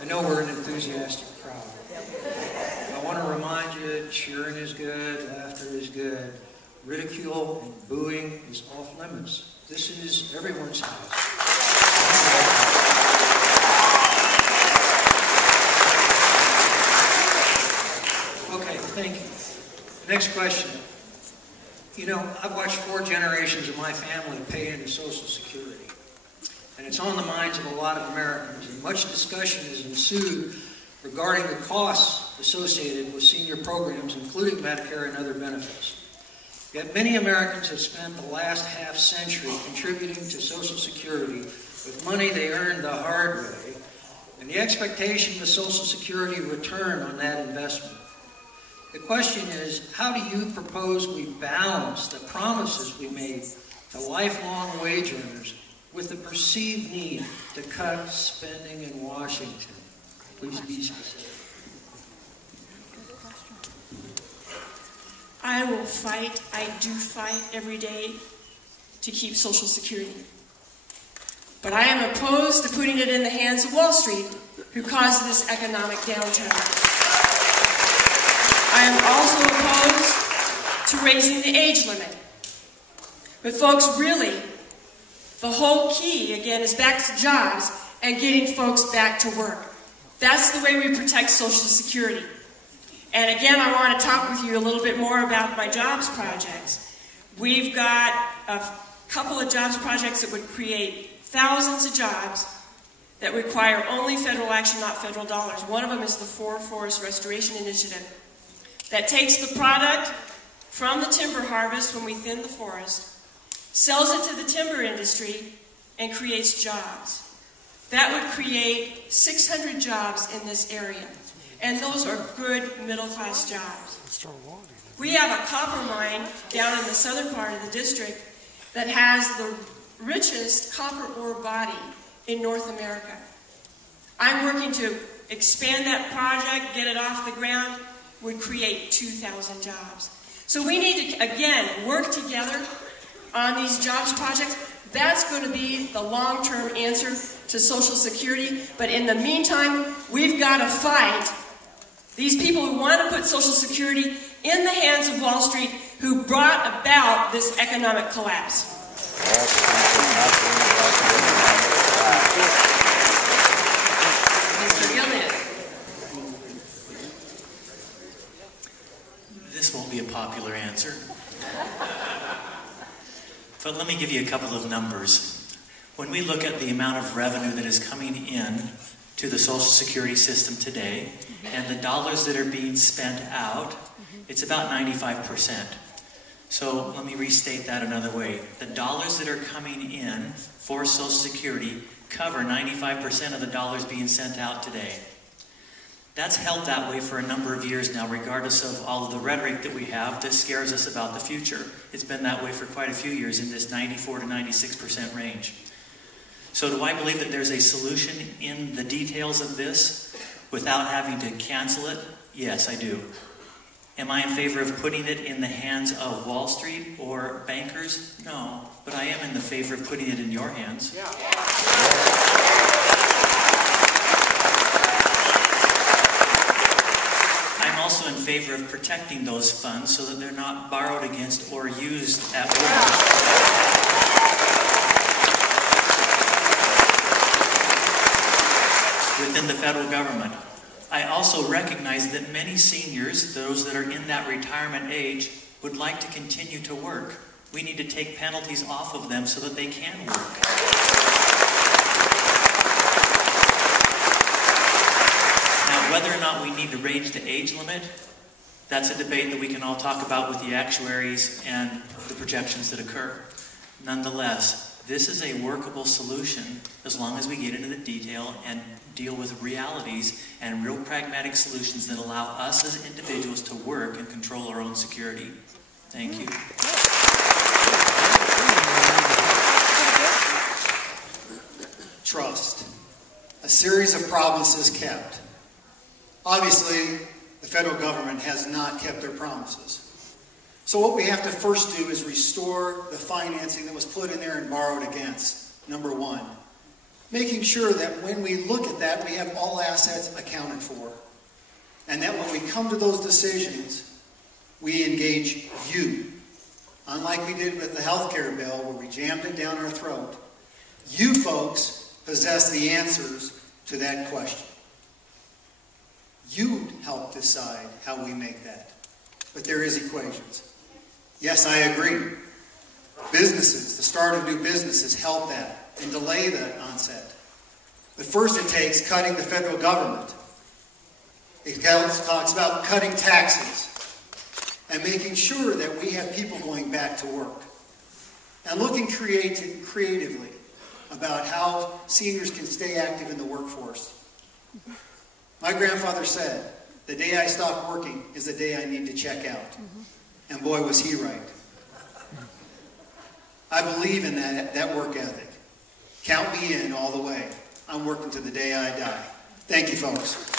I know we're an enthusiastic crowd. I want to remind you, cheering is good, laughter is good. Ridicule and booing is off limits. This is everyone's house. Okay, thank you. Next question. You know, I've watched 4 generations of my family pay into Social Security. And it's on the minds of a lot of Americans, and much discussion has ensued regarding the costs associated with senior programs, including Medicare and other benefits. Yet many Americans have spent the last half-century contributing to Social Security with money they earned the hard way, and the expectation of a Social Security return on that investment. The question is, how do you propose we balance the promises we made to lifelong wage earners with the perceived need to cut spending in Washington? Please be specific. I will fight, I do fight every day to keep Social Security. But I am opposed to putting it in the hands of Wall Street, who caused this economic downturn. I am also opposed to raising the age limit. But folks, really, the whole key, again, is back to jobs and getting folks back to work. That's the way we protect Social Security. And again, I want to talk with you a little bit more about my jobs projects. We've got a couple of jobs projects that would create thousands of jobs that require only federal action, not federal dollars. One of them is the Forest Restoration Initiative that takes the product from the timber harvest when we thin the forest, sells it to the timber industry, and creates jobs. That would create 600 jobs in this area. And those are good middle-class jobs. We have a copper mine down in the southern part of the district that has the richest copper ore body in North America. I'm working to expand that project, get it off the ground, would create 2,000 jobs. So we need to, again, work together on these jobs projects. That's going to be the long-term answer to Social Security. But in the meantime, we've got to fight these people who want to put Social Security in the hands of Wall Street, who brought about this economic collapse. Mr. Gilman. This won't be a popular answer. But let me give you a couple of numbers. When we look at the amount of revenue that is coming in to the Social Security system today, and the dollars that are being spent out, it's about 95%. So let me restate that another way. The dollars that are coming in for Social Security cover 95% of the dollars being sent out today. That's held that way for a number of years now, regardless of all of the rhetoric that we have that scares us about the future. It's been that way for quite a few years in this 94 to 96% range. So do I believe that there's a solution in the details of this without having to cancel it? Yes, I do. Am I in favor of putting it in the hands of Wall Street or bankers? No, but I am in the favor of putting it in your hands. Yeah. I'm also in favor of protecting those funds so that they're not borrowed against or used at will. Within the federal government. I also recognize that many seniors, those that are in that retirement age, would like to continue to work. We need to take penalties off of them so that they can work. Now, whether or not we need to raise the age limit, that's a debate that we can all talk about with the actuaries and the projections that occur. Nonetheless, this is a workable solution as long as we get into the detail and deal with realities and real pragmatic solutions that allow us as individuals to work and control our own security. Thank you. Trust. A series of promises kept. Obviously, the federal government has not kept their promises. So what we have to first do is restore the financing that was put in there and borrowed against, number one. making sure that when we look at that, we have all assets accounted for. And that when we come to those decisions, we engage you. Unlike we did with the health care bill where we jammed it down our throat. You folks possess the answers to that question. You help decide how we make that. But there is equations. Yes, I agree. Businesses, the start of new businesses, help that and delay the onset. But first it takes cutting the federal government. It talks about cutting taxes and making sure that we have people going back to work. And looking creatively about how seniors can stay active in the workforce. My grandfather said, the day I stop working is the day I need to check out. And boy, was he right. I believe in that work ethic. Count me in all the way. I'm working to the day I die. Thank you, folks.